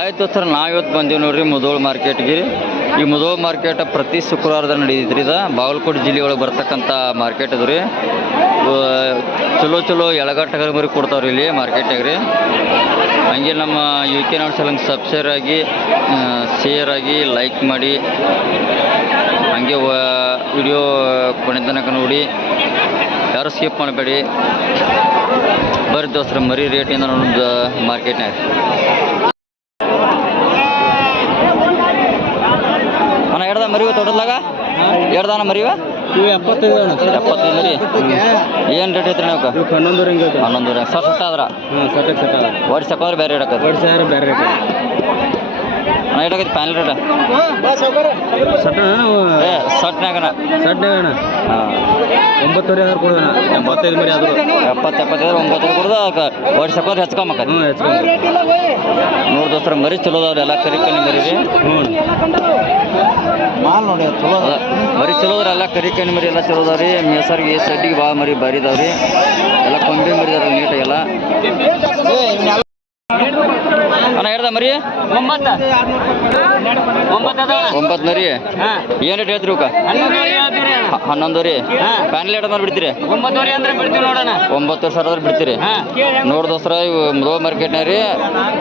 ಆಯ್ತು ಸರ್, ನಾವಿವತ್ತು ಬಂದೀವಿ ನೋಡ್ರಿ ಮುದೋಳ್ ಮಾರ್ಕೆಟ್ಗೆ. ಈ ಮುದೋಳ್ ಮಾರ್ಕೆಟ್ ಪ್ರತಿ ಶುಕ್ರವಾರದ ನಡೀತೈತ್ರಿ ಇದು. ಬಾಗಲಕೋಟೆ ಜಿಲ್ಲೆಯೊಳಗೆ ಬರ್ತಕ್ಕಂಥ ಮಾರ್ಕೆಟ್ ಅದು ರೀ. ಚಲೋ ಚಲೋ ಎಳಗಟ್ಟಗಳ ಮರಿ ಕೊಡ್ತಾವ್ರಿ ಇಲ್ಲಿ ಮಾರ್ಕೆಟಾಗ ರೀ. ಹಂಗೆ ನಮ್ಮ ಯು ಕೆ ನಾಡ್ ಸಲಂಗ್ ಸಬ್ಸ್ಕ್ರೈಬ್ ಆಗಿ ಶೇರ್ ಆಗಿ ಲೈಕ್ ಮಾಡಿ, ಹಂಗೆ ವಿಡಿಯೋ ಕೊನೆ ತನಕ ನೋಡಿ. ಯಾರು ಸ್ಕಿಪ್ ಮಾಡಬೇಡಿ. ಬರ್ರಿ ದೋಸ್ತರ, ಮರಿ ರೇಟಿಂದ ನೋಡೋದು ಮಾರ್ಕೆಟ್ನಾಗ ಎಡ್ದ ಮರಿವ ತೋಟದಾಗ ಎರಡ್ದಾನ ಮರಿವ? ಇವು ಎಪ್ಪತ್ತೈದು ರೀ ಎಪ್ಪತ್ತೈದು ಮರಿ. ಏನು ರೇಟ್ ಐತ್ರಿ ನೀವು ಹನ್ನೊಂದು ರಿಂಗ್ ಹನ್ನೊಂದು ರೀ ಸರ್ ಸಟ್ ಆದ್ರ? ಹಾಂ ಸಟಕ್ ಸಟ ವರ್ಷ ಬೇರೆ ರೇಟ್ ಸಾವಿರ ಬೇರೆ ರೇಟ್ ಅಣ್ಣ ಏಟಾಗೈತಿ ಪ್ಯಾನ್ ರೇಟ್ ಸಟ್ನಾಗನ ಹಾಂ. ಒಂಬತ್ತುವರೆ ಆದ್ರೆ ಕೊಡೋಣ ಎಂಬತ್ತೈದು ಮರಿ ಆದ್ರು. ಎಪ್ಪತ್ತು ಎಪ್ಪತ್ತೈದು ಒಂಬತ್ತು ಕೊಡ್ದು? ವರ್ಷ ಹಾಕೋದ್ರೆ ಹೆಚ್ಕೊಂಬಕ್ಕ ಹ್ಞೂ ಹೆಚ್ಕೊಂಡು ನೋಡಿ ದೋಸ್ತರ ಮರಿ ಚಲೋ ಅದಾವ್ರಿ ಎಲ್ಲ ಕರಿ ಕಣ್ಣಿ ಮರಿ ರೀ ಹ್ಞೂ ಮಾಲ್ ನೋಡಿ ಚಲೋ ಅದ. ಮರಿ ಚಲೋ ಅದಾರ ಎಲ್ಲ ಕರಿ ಕಣ್ಣಿ ಮರಿ ಎಲ್ಲ ಚಲೋ ಅದಾವ್ರಿ. ಮೇಸರ್ಗೆ ಸಡ್ಡಿಗೆ ಭಾಳ ಮರಿ ಬಾರಿ ಇದಾವ್ರಿ ಎಲ್ಲ ಕೊಂಬೆ ಮರಿ ಇದಾರ ನೀಟಾಗೆಲ್ಲ. ಅಣ್ಣ ಹೇಳ್ದ ಮರಿ? ಒಂಬತ್ತು. ಒಂಬತ್ತು ಮರಿ ಏನು ರೇಟ್ ಹೇಳ್ತೀರಿ ಹನ್ನೊಂದುವರಿ ಹನ್ನೊಂದು ರೀ ಮೇಲೆ ಬಿಡ್ತೀರಿ? ಒಂಬತ್ತುವರೆ ಅಂದ್ರೆ ಬಿಡ್ತೀವಿ ನೋಡೋಣ ಒಂಬತ್ತು ಸಾವಿರ ಆದ್ರೆ ಬಿಡ್ತೀರಿ. ನೋಡಿ ದೋಸ್ತರ ಇವು ಮುದೋ ಮಾರ್ಕೆಟ್ನಾಗ ರೀ.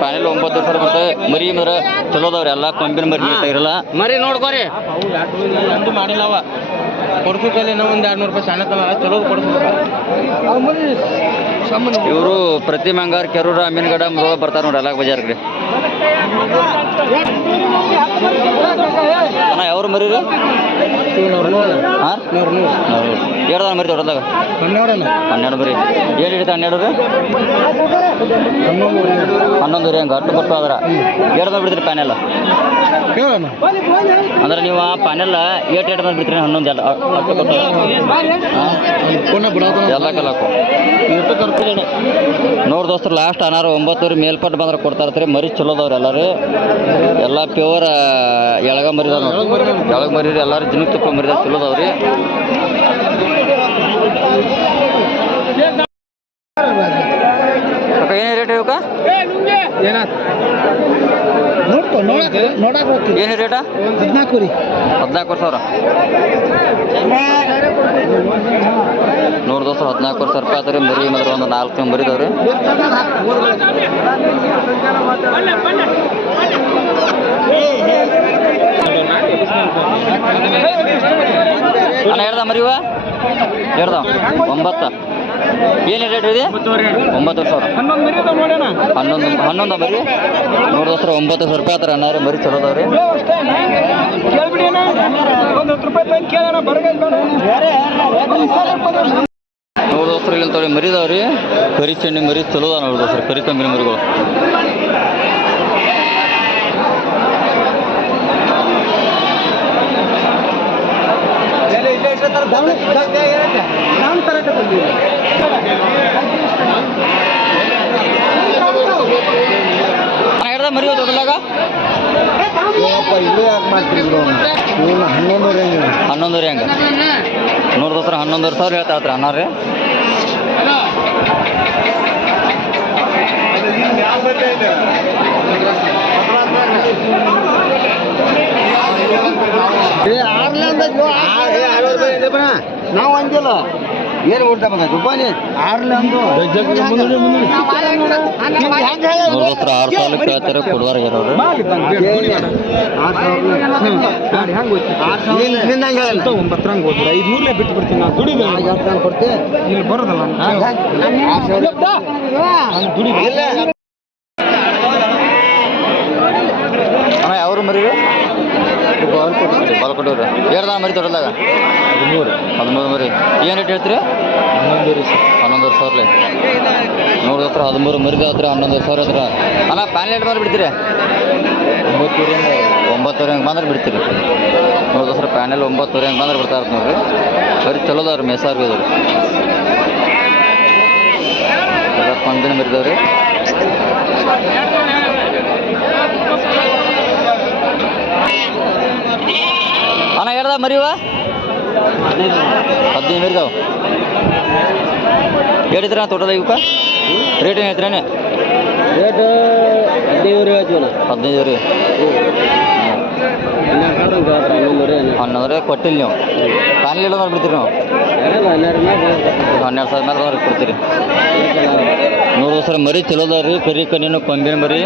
ಪ್ಯಾನೆಲ್ ಒಂಬತ್ತು ಸಾವಿರ ಬರ್ತವೆ. ಮರಿ ಮರ ಚಲೋ ಅದಾವ್ರಿ. ಎಲ್ಲ ಕೊಂಬಿನ ಮರಿ ಇರಲ್ಲ ಮರಿ ನೋಡ್ಕೋರಿ. ಮಾಡಿಲ್ಲ ಮಾಡಿಲ್ಲವ. ಕೊಡ್ಬೇಕಲ್ಲಿ ನಾವು ಒಂದು ಎರಡು ನೂರು ರೂಪಾಯಿ ಸಣ್ಣ ಚಲೋ ಕೊಡ್ಬೇಕು ಇವರು ಪ್ರತಿ ಮಂಗಾರ ಕೆರೂರ ಅಮೀನ್ಗಡ ಮುದೋ ಬರ್ತಾರೆ ನೋಡ್ರಿ ಬಜಾರ್ ಬಜಾರ್ಗೆ ಅಣ್ಣ ಯಾವ್ರು ಮರಿ ರೀ ಹಾಂ ನೂರು ನೂರು ಎರಡು ಮರಿ ಹನ್ನೆರಡಲ್ಲ ಹನ್ನೆರಡು ಮರಿ. ಏನು ಹಿಡಿತ ಹನ್ನೆರಡು ರೀ? ಹನ್ನೊಂದು ರೀ ಹಂಗೆ ಅಟ್ಟು ಬರ್ತಾವ ಅದ್ರ ಎರಡು ಬಿಡ್ತೀರಿ ಪ್ಯಾನೆಲ್ ಅಂದ್ರೆ ನೀವು ಆ ಪ್ಯಾನೆಲ್ ಏಟ್ ಏಟ್ ಮೇಲೆ ಬಿಡ್ತೀರಿ ಹನ್ನೊಂದು ಎಲ್ಲ ಅಟ್ಟು ಬಿಡೋದು ಎಲ್ಲ ಕಲಾಕು ನೋಡ್ ದೋಸ್ತರು ಲಾಸ್ಟ್ ಅನಾರು ಒಂಬತ್ತುವರೆ ಮೇಲ್ಪಟ್ಟು ಬಂದ್ರೆ ಕೊಡ್ತಾ ಇರ್ತೀರಿ ಮರಿ ಚಲೋ ಅದಾವ್ರಿ ಎಲ್ಲರೂ ಎಲ್ಲ ಪ್ಯೂರ್ ಎಳಗ ಮರಿದ ಎಳಗ ಮರಿ ಎಲ್ಲರೂ ಜಿನಿಕ್ ತುಪ್ಪ ಮರಿದ ಚಲೋ ಅದಾವ್ರಿ ಅಕ್ಕ ಏನೇ ರೇಟ್ ಇವಕ್ಕ ಏನಾತ್ ನೋಡ್ಕೊ ಹೋಗ್ತೀವಿ. ಏನೇ ರೇಟ ಹದಿನಾಲ್ಕು ರೀ ಹದಿನಾಲ್ಕು ಸಾವಿರ? ನೋಡಿ ದೋಸ್ತರು ಹದಿನಾಲ್ಕು ಸಾವಿರ ರೂಪಾಯಿ ಆತ್ರಿ ಮರಿ ಮದ್ರ ಒಂದು ನಾಲ್ಕು ಮರಿ ಇದಾವ್ರಿ ಅಣ್ಣ ಹೇಳ್ದ ಮರಿವ? ಹೇಳ್ದ. ಒಂಬತ್ತ. ಏನು ರೇಟ್ ಇದೆ ಒಂಬತ್ತು ಸಾವಿರ. ಹನ್ನೊಂದು ಹನ್ನೊಂದು ಹನ್ನೊಂದು ಮರಿ ನೋಡ್ ದೋಸ್ತರ, ಒಂಬತ್ತು ಸಾವಿರ ರೂಪಾಯಿ ಆತರ ಅನ್ನಾರಿ ಮರಿ ಚಲೋ ಅದಾವ್ರಿ? ನೋಡಿದ ದೋಸ್ತರ ಇಲ್ಲಿ ತೊಳಿ ಮರಿ ಇದಾವ್ರಿ ಕರಿ ಚೆಂಡಿ ಮರಿ ಚಲೋ ಅದ ನೋಡಿದ ಸರ್ ಕರಿ ಕಂಬಿನ ಮರಿಗಳು. ನಾನು ತರಕ್ಕೆ ಬಂದೀವಿ ಅಣ್ಣ ಹೇಳ್ದ ಮರಿ ದೊಡ್ಡದಾಗ ಇಲ್ಲೇ ಯಾಕೆ ಮಾಡ್ತೀರಿ ಇವನು ಹನ್ನೊಂದು ರೇಂಜ್ ಹನ್ನೊಂದು ರೀ ಹಂಗೆ? ನೋಡ್ ದೋಸ್ತರ ಹನ್ನೊಂದುವರೆ ಸಾವಿರ ಹೇಳ್ತಾ ಹತ್ರ ಅನ್ನ ರೀ ನಾವು ಅಂದಿಲ್ಲ ಏನು ಊಟ ಬಂದ? ನೋಡ್ ದೋಸ್ತರ ಆರು ಸಾವಿರ ಕೇಳ್ತಾರೆ ಕೊಡುವಾರ ಇರೋರು ಒಂಬತ್ತರಂಗೆ ಹೋದ್ರೆ. ಐದ್ನೂರ್ಲೆ ಬಿಟ್ಟು ಬಿಡ್ತೀನಿ ನಾನು ದುಡಿದೆ ಕೊಡ್ತೆ? ಇಲ್ಲಿ ಬರೋದಲ್ಲ ಅಣ್ಣ ಯಾವ್ರು ಮರಿ ಬಾಲ್ಕೊಟ್ಟವ್ರಿ ಹೇಳ್ದ ಮರಿ ದೊಡ್ಡದಾಗ ಹದಿಮೂರು. ಹದಿಮೂರು ಮರಿ. ಏನು ರೇಟ್ ಹೇಳ್ತೀರಿ? ಹನ್ನೊಂದು ಹನ್ನೊಂದುವರೆ ಸಾವಿರ ನೋಡಿದ ಹತ್ರ ಹದಿಮೂರು ಮರಿದ ಹತ್ರ ಹನ್ನೊಂದು ಸಾವಿರ ಹತ್ರ. ಅಲ್ಲ ಪ್ಯಾನ್ ಎರಡು ಬಂದ್ರೆ ಬಿಡ್ತೀರಿ? ಹಂಗೆ ಒಂಬತ್ತುವರೆ ಹಂಗೆ ಬಂದ್ರೆ ಬಿಡ್ತೀರಿ. ನೋಡಿದ ಹತ್ರ ಪ್ಯಾನೆಲ್ ಒಂಬತ್ತುವರೆ ಹಂಗೆ ಬಂದ್ರೆ ಬಿಡ್ತಾ ಇರ್ತ ನೋಡ್ರಿ. ಬರೀ ಚಲೋ ಅದಾವ್ರಿ ಮೇಸಾರ್ಗೆ ಪಂದಿನ ಎಲ್ಲ ಕೊಂದಿನ ಮರಿದವ್ರಿ. ಅಣ್ಣ ಹೇಳ್ದ ಮರಿವ ಹದಿನೈದು ಮರಿದಾವ ಹೇಳಿದ್ರ ತೋಟದ ಇವಕ್ಕ ರೇಟ್ ಏನು ಹೇಳ್ತೀರೇನೆ ರೇಟ್ ಹದಿನೈದು ಹೇಳ್ತೀವಲ್ಲ ಹದಿನೈದು ರೀ ಹನ್ನೊಂದ್ರೆ ಕೊಟ್ಟಿಲ್ಲ ನೀವು. ಕಾಣಲಿಲ್ಲ ಅಂದ್ರೆ ಬಿಡ್ತೀರಿ ನೀವು? ಹನ್ನೆರಡು ಸಾವಿರ ಮೇಲೆ ಕೊಡ್ತೀರಿ. ನೂರು ಸರ್ ಮರಿ ಚಲೋ ಅದಾವ ರೀ ಕರಿ ಕಣ್ಣಿನ ಕೊಂಬಿನ ಮರಿ.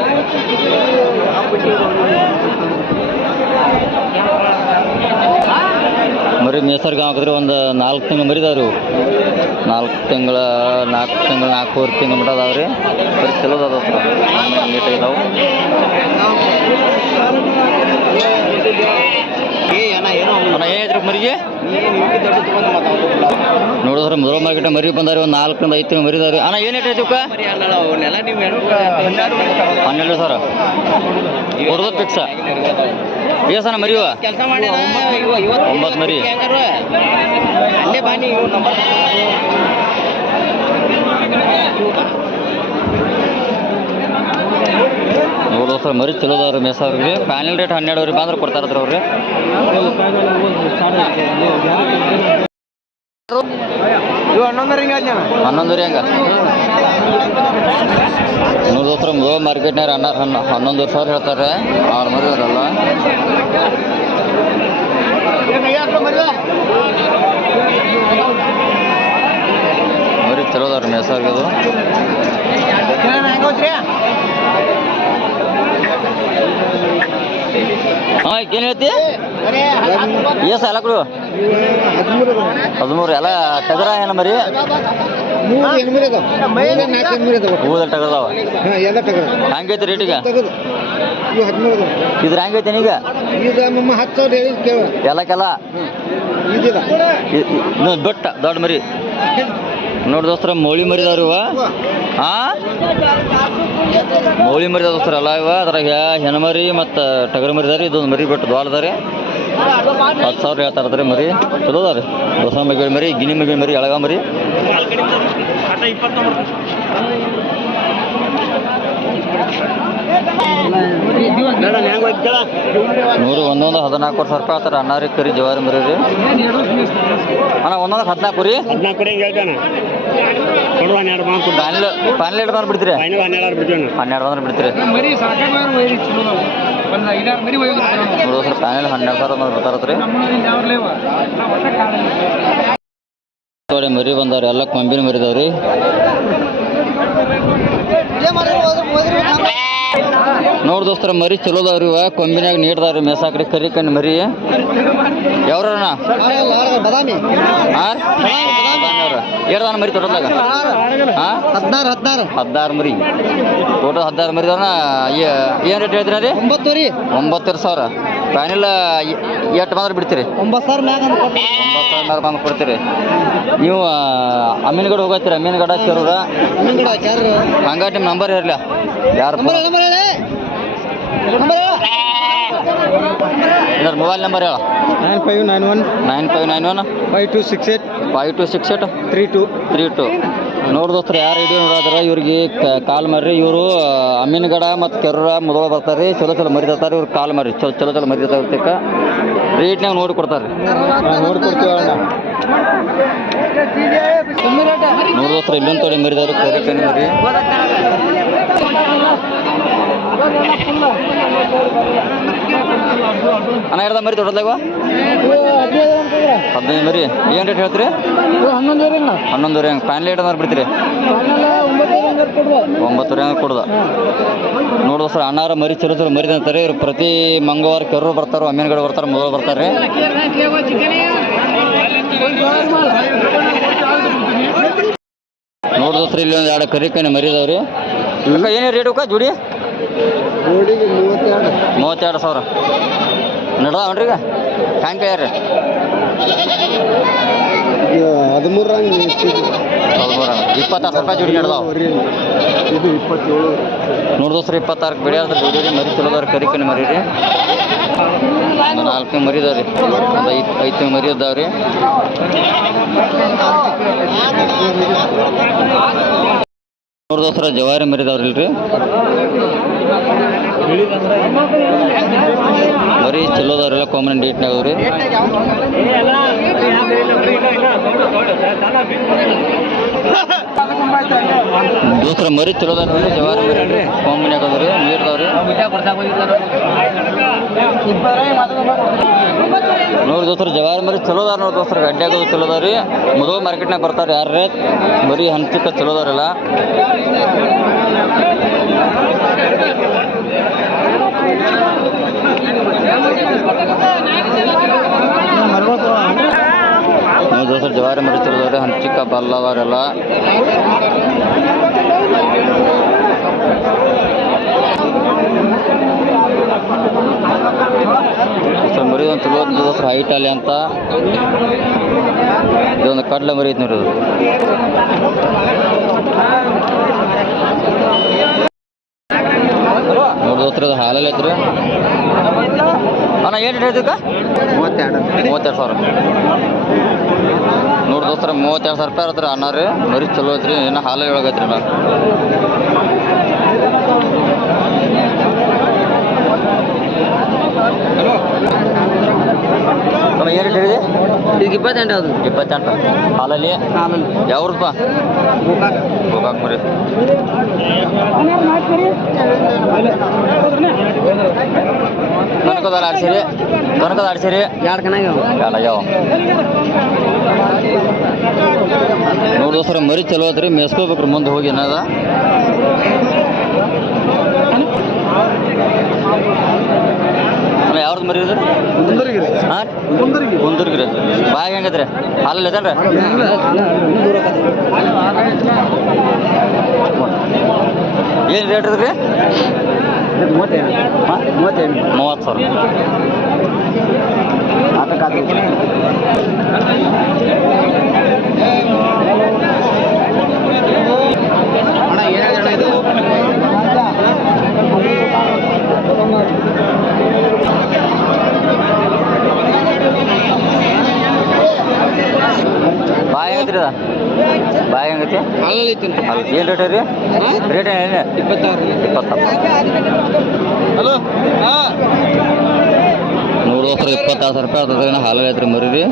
ಮರಿ ಮೇಸರ್ಗೆ ಹಾಕಿದ್ರೆ ಒಂದು ನಾಲ್ಕು ತಿಂಗಳು ಮರಿ ಇದಾವೆ ರೀ ಇವು. ನಾಲ್ಕು ತಿಂಗಳ, ನಾಲ್ಕು ತಿಂಗಳು, ನಾಲ್ಕೂವರೆ ತಿಂಗಳು ಮಟ್ಟ ಅದಾವ ರೀ ಬರಿ ಚಲೋ ಅದಾವ ಸರ್. ನೀಟಾಗಿ ಇದಾವೆ. ಅಣ್ಣ ಏನಾಯ್ತು ಮರಿಗೆ? ನೋಡಿದ್ರೆ ಮೊದಲ ಮಾರ್ಕೆಟ್ ಮರಿ ಬಂದಾರಿ, ಒಂದು ನಾಲ್ಕರಿಂದ ಐದು ತಿಂಗಳು ಮರಿ ಇದಾವೆ ರೀ ಅಣ್ಣ, ಏನು ರೇಟ್ ಐತಿ ಹನ್ನೆರಡು ಸಾವಿರ. ಕೊಡೋದು ಫಿಕ್ಸ ಕೆಲಸ ಮಾಡಿ ಒಂಬತ್ತು ಮರಿ. ಅಲ್ಲೇ ಬಾನಿ ನಂಬರ್ ನೋಡೋ ಮರಿ ಚಲೋ ಅದಾವ್ರಿ ಫೈನಲ್ ಅವ್ರಿಗೆ ಪ್ಯಾನೆಲ್ ರೇಟ್ ಹನ್ನೆರಡು ಅವ್ರಿಗೆ ಬಂದ್ರೆ ಕೊಡ್ತಾರೆ ಅವ್ರಿ ಹನ್ನೊಂದು ರೀ ಹಂಗ. ನೂರು ಮಾರ್ಕೆಟ್ನಾಗ ಅನ್ನ ಹನ್ನ ಹನ್ನೊಂದು ಸಾವಿರ ಹೇಳ್ತಾರೆ. ಆರು ಮರಿ ಅವರಲ್ಲ ಮರಿ ಚಲೋ ಮೆಸ್ ಮೇಸ ಅವ್ರಿಗೆ ಅದು ಹಾಂ ಏನು ಹೇಳ್ತಿ? ಏಸ ಎಲ್ಲ ಕೊಡು. ಹದಿಮೂರು ಎಲ್ಲ ಟಗರ ಏನ ಮರಿ? ಹೂದಲ್ಲಿ ಟಗರ್ದಾವ ಹಂಗೈತಿ ರೇಟ್ ಈಗ? ಇದ್ರ ಹಂಗೈತಿ ಈಗ ಈಗ ನಮ್ಮ ಹತ್ತು ಸಾವಿರ ಹೇಳಿದ್ ಕೇಳ. ಎಲ್ಲಕ್ಕೆಲ್ಲ? ಇದಿಲ್ಲ ಇ- ಇ- ಬೆಟ್ಟ ದೊಡ್ಡ ಮರಿ. ನೋಡಿ ದೋಸ್ತರ ಮೌಳಿ ಮರಿ ಅದಾವ್ರಿ ಇವ. ಹಾ ಮೌಳಿ ಮರಿದ ದೋಸ್ತರ ಎಲ್ಲ ಇವ. ಅದ್ರಾಗ ಹೆಣ್ಮರಿ ಮತ್ತು ಟಗರ್ ಮರಿ ಅದಾರಿ. ಇದೊಂದು ಮರಿ ಬಿಟ್ಟು ದ್ವಾಳ ಅದಾರಿ. ಹತ್ತು ಸಾವಿರ ಹೇಳ್ತಾರದ್ರಿ ಮರಿ. ಚಲೋ ಅದ ರೀ ದೋಸ ಮಗಿನ ಮರಿ ಗಿನಿ ಮಗಳ ಮರಿ ಎಳಗ ಮರಿ. ನೂರು ಒಂದೊಂದು ಹದಿನಾಲ್ಕು ಸಾವಿರ ರೂಪಾಯಿ ಆತರ ಅನ್ನಾರಿ ಕರಿ ಜವಾರಿ ಮರಿ ರೀ ಅಣ್ಣ ಒಂದೊಂದು ಹದಿನಾಲ್ಕು ರೀ ಹದಿನಾಲ್ಕು ಕಡೆ. ಹೇಳ್ತಾನೆ ಎರಡು ಬಂದ್ರೆ ಬಿಡ್ತೀರಿ. ಫೈನಲ್ ಹನ್ನೆರಡು ಬಂದ್ರೆ ಬಿಡ್ತೀರಿ. ವರ್ಷ ಪ್ಯಾನೆಲ್ ಹನ್ನೆರಡು ಸಾವಿರ ಬಂದ್ರೆ ಬರ್ತಾರತ್ರಿ ನೋಡಿ ಮರಿ ಬಂದವ್ರಿ ಎಲ್ಲ ಕೊಂಬಿನ ಮರಿ ಇದಾವ್ರಿ ನೋಡ್ ದೋಸ್ತರ ಮರಿ ಚಲೋ ಅದಾವ್ರಿ ಇವ ಕೊಂಬಿನಾಗ ನೀಡ್ದಾವ್ರಿ ಮೇಸಾಕ್ರಿ ಕರಿ ಕಣ್ಣು ಮರಿ. ಯಾವ್ರಣ್ಣ? ಎರಡದಾನ ಮರಿ ತೊಡದಾಗ ಹಾಂ ಹದಿನಾರು ಹದಿನಾರು ಹದಿನಾರು ಮರಿ ಟೋಟಲ್ ಹದಿನಾರು ಮರಿ ಏನು ರೇಟ್ ಹೇಳ್ತೀರ ರೀ ಒಂಬತ್ತು ರೀ ಸಾವಿರ ಫೈನಲ್ ಎಷ್ಟು ಬಂದ್ರೆ ಬಿಡ್ತೀರಿ. ಒಂಬತ್ತು ಸಾವಿರ ಮ್ಯಾಗ ಒಂಬತ್ತು ಸಾವಿರ ಮೇಲೆ ಬಂದು ಕೊಡ್ತೀರಿ. ನೀವು ಅಮ್ಮಿನಗಡ ಹೋಗತ್ತೀರಿ. ಕೆರೂರ ಹನ್ನೊಂದು ಚಾರು ಹಂಗಾಗಿ ನಿಮ್ಮ ನಂಬರ್ ಇರಲಿಲ್ಲ ಯಾರು ಮೊಬೈಲ್ ನಂಬರ್ ಹೇಳ. Nine five nine one. Nine five nine one. Five two six eight. Five two six eight? Three two. Three two ನೋಡಿ ದೋಸ್ತರ ಯಾರು ಇಡೀ ನೋಡಾದ್ರೆ ಇವ್ರಿಗೆ ಕಾಲ್ ಮಾರಿ ಇವರು ಅಮ್ಮಿನಗಡ ಮತ್ತು ಕೆರೂರ ಮೊದಲು ಬರ್ತಾರೆ. ರೀ ಚಲೋ ಚಲೋ ಮರಿತಾರೆ ಇವ್ರು ಕಾಲ್ ಮಾರಿ ಚಲೋ ಚಲೋ ಚಲೋ ಮರಿತಾರೆ ಇರ್ತಕ್ಕ ರೇಟ್ನಾಗ ನೋಡಿ ಕೊಡ್ತಾರೆ ನೋಡಿ ದೋಸ್ತರ ಇಲ್ಲೊಂದು ತೊಡೆ ಮರಿದವ್ರು ಕರಿ ಕಣ್ಣಿ ಮರಿ. ಅಣ್ಣ ಮರಿ ದೊಡ್ಡದಾಗ ಹದಿನೈದು ಮರಿ. ಏನು ರೇಟ್ ಹೇಳ್ತೀರಿ? ಹನ್ನೊಂದುವರೆ ಹನ್ನೊಂದುವರೆ ಹಂಗೆ? ಫೈನಲ್ ಏಟ್ ಅಂದ್ರೆ ಬಿಡ್ತೀರಿ. ಒಂಬತ್ತುವರೆ ಹಂಗೆ ಕೊಡ್ದ. ನೋಡು ಸರ್, ಅಣ್ಣಾರ ಮರಿ ಚಲೋ ಚಲೋ ಮರಿ ಅಂತಾರೆ ಇವ್ರು ಪ್ರತಿ ಮಂಗಳವಾರ ಕೆರೂರು ಬರ್ತಾರೆ, ಅಮ್ಮಿನಗಡೆ ಬರ್ತಾರೆ, ಮೊದಲು ಬರ್ತಾರೆ. ನೋಡು ಸರ್, ಇಲ್ಲಿ ಒಂದು ಎರಡು ಕರಿ ಕಣ್ಣು ಮರಿದವ್ರಿ ಏನು ರೇಟ್ ಜೋಡಿ? ಮೂವತ್ತೆರಡು. ಮೂವತ್ತೆರಡು ಸಾವಿರ. ನಡ್ದಾವನ್ರಿ ಈಗ ಹ್ಯಾಂಗೆ ಕೈಯಾರ ಹದಿಮೂರು ಹದಿಮೂರ. ಇಪ್ಪತ್ತಾರು ರೂಪಾಯಿ ಜೋಡಿ ನಡ್ದಾವ. ಇದು ಇಪ್ಪತ್ತೇಳು. ನೋಡ್ ದೋಸ್ರ ಇಪ್ಪತ್ತಾರು ಬಿಡಿಯಾದ ಜೋಡಿ ರೀ ಮರಿ ಚಲೋ ಕರಿಕೆ ಕರಿ ಕಣ್ಣು ಮರಿ ರೀ. ಒಂದು ನಾಲ್ಕು ಮರಿ ಇದಾವ್ರಿ ಒಂದು ಐದು ಐದು ಮರಿ ಇದಾವ್ರಿ ನೋಡ್ ದೋಸ್ತರ ಜವಾರಿ ಮರಿ ಬರೀ ಇಲ್ರಿ ಮರಿ ಚಲೋ ಅದಾವ್ರೆಲ್ಲ ಕಾಮನ್ ಡೇಟ್ ಆಗವ್ರಿ ದೋಸ್ರ ಮರಿ ಚಲೋ ಅದಾವ್ರಿ ಜವಾರಿ ಮರಿ ಕಾಮನ್ ಅದಾವ್ರಿ ನೀರ್ದವ್ರಿ ನೋಡಿ ದೋಸ್ತರ ಜವಾರಿ ಮರಿ ಚಲೋದಾರ ನೋಡಿ ದೋಸ್ತರ ಗಡ್ಡೆ ಆಗೋದು ಚಲೋ ಅದಾವ ರೀ ಮುದೋ ಮಾರ್ಕೆಟ್ನಾಗ ಬರ್ತಾರೆ ಯಾರೇ ಬರೀ ಹಂಚಿಕ ಚಲೋ ನೋಡಿ ದೋಸ್ತರು ಜವಾರಿ ಮರಿ ಚಲೋ ಅದಾವ್ರಿ ಹಂಚಿಕ ಬಲ್ಲ ಅದಾರೆಲ್ಲ ದೋಸ್ತರು ಮರಿ ಒಂದು ಚಲೋ ದೋಸ್ತರು ಹೈಟ್ ಅಲ್ಲಿ ಅಂತ ಇದೊಂದು ಕಡ್ಲೆ ಮರಿ ಐತೆ ನೋಡಿ ಇದು ನೋಡಿ ದೋಸ್ತರು ಇದು ಹಾಲಲ್ಲಿ ಐತ್ರಿ. ಅಣ್ಣ ಏನು ರೇಟ್ ಇದಕ್ಕೆ? ಮೂವತ್ತೆರಡು. ಮೂವತ್ತೆರಡು ಸಾವಿರ. ನೋಡಿ ದೋಸ್ತರ ಮೂವತ್ತೆರಡು ಸಾವಿರ ರೂಪಾಯಿ ಇರತ್ರಿ ಅನ್ನ ರೀ. ಮರಿ ಚಲೋ ಐತ್ರಿ ಇನ್ನು ಹಾಲಲ್ಲಿ ಒಳಗೈತ್ರಿ ನಾ ಅಣ್ಣ ಏನು ರೇಟ್ ಹೇಳಿದೆ ಇದಕ್ಕೆ ಇಪ್ಪತ್ತೆಂಟು ಅದು ಇಪ್ಪತ್ತೆಂಟು. ಹಾಲಲ್ಲಿ ಯಾವ್ರಪ್ಪ ಗೋಕಾಕ್. ಮರಿ. ಕನಕದ ಆಡ್ಸಿರಿ? ಕನಕದ ಆಡ್ಸಿರಿ? ಎರಡು ಯಾವ ನೋಡಿ ದೋಸ್ತರ ಮರಿ ಚಲೋ ಐತ್ರಿ. ಮೇಸ್ಕೋಬೇಕ್ರಿ ಮುಂದೆ ಹೋಗಿ ಏನದ. ಯಾವ್ದು ಮರಿ ಇದ್ರಿ ಹಾಂ ಹೆಂಗೈತ್ರಿ? ಹಾಲಲ್ಲಿ ಐತಲ್ರಿ ಏನು ರೇಟ್ ಇದ್ರಿ? ಮೂವತ್ತೆರಡು ಹಾಂ ಮೂವತ್ತೆರಡು ಮೂವತ್ತು ಸಾವಿರ. ಅಣ್ಣ ಏನಾಗಿದೆ ಅಣ್ಣ ಇದು ಅದ ಬಾಯ್ ಹೆಂಗೈತಿ? ಏನು ರೇಟ್ ರೀ ರೇಟ್ ಏನು ಇಪ್ಪತ್ತಾರು. ಹಲೋ ನೂರು ವರ್ಷ ಇಪ್ಪತ್ತಾರು ಸಾವಿರ ರೂಪಾಯಿ ಆಗ್ತದೆ ಹಾಲು ಐತ್ರಿ ಮರಿ ರೀ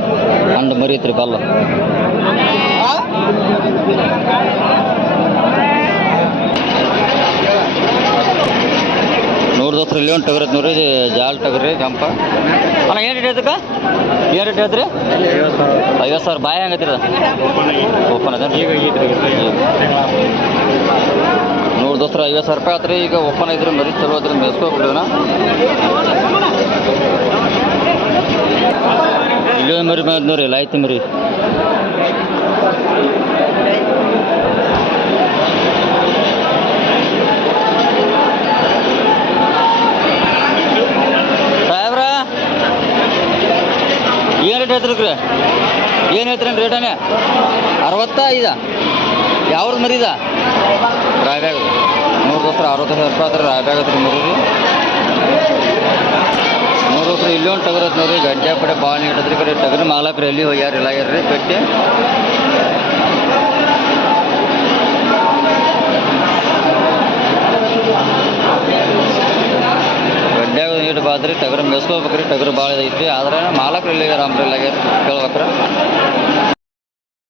ಅಂಡ್ ಮರಿ ಐತ್ರಿ ಬಲ್ಲ ದೋಸ್ತ್ರ ಇಲ್ಲಿ ಒಂದು ಟಗರ್ ನೋಡ್ರಿ ಇದು ಜಾಲ್ ಟಗರ್ ರೀ ಕೆಂಪ ಅಣ್ಣ, ಏನು ರೇಟ್ ಐತಕ್ಕ? ಏನು ರೇಟ್ ಐತ್ರಿ? ಐವತ್ತು ಸಾವಿರ. ಬಾಯ್ ಹಂಗತ್ತಿರ ಓಪನ್ ಅದ ನೂರು ದೋಸ್ತರ, ಐವತ್ತು ಸಾವಿರ ರೂಪಾಯಿ ಆತ್ರಿ. ಈಗ ಓಪನ್ ಐತ್ರಿ, ಮರಿ ಚಲೋ ಐತ್ರಿ ಮೆಸ್ಕೋಬಿಡೋಣ ಇಲ್ಲೊಂದು ಮರಿ ಬಂದ್ ನೋಡ್ರಿ ಎಲ್ಲ ಐತಿ ಮರಿ. ಏನು ರೇಟ್ ಹೇಳ್ತೀರಿ ಏನು ಹೇಳ್ತೀರಿ ರೇಟನೇ ಅರವತ್ತ ಐದ? ಯಾವ್ದು ಮರಿದ? ರಾಯಬ್ಯಾಗ ನೂರು ದೋಸ್ತರ ಅರವತ್ತು ಸಾವಿರ ರೂಪಾಯಿ ಆದ್ರೆ ರಾಯಬ್ಯಾಗ ಐತ್ರಿ ಮೂರು ರೀ ನೂರು ದೋಸ್ತರ ಇಲ್ಲೊಂದು ಟಗರ್ ಹತ್ತು ನೋಡ್ರಿ ಗಡ್ಡೆ ಭಾಳ ನೀಟ್ ಐತ್ರಿ ಕಡೆ ಟಗರ್ ಮಾಲಕ್ರೆ ಎಲ್ಲಿ ಹೋಗ್ಯಾರ ಇಲ್ಲ ಯಾರ್ರಿ ಕಟ್ಟಿ ಬಾದ್ರಿ ಟಗರು ಮೆಸ್ಕೋಬೇಕ್ರಿ ಟಗರು ಭಾಳ ಐತಿ ಆದ್ರೆ ಮಾಲಕ್ರು ಇಲ್ಲ ಆಗ್ಯಾರ ಕೇಳ್ಬೇಕ್ರ.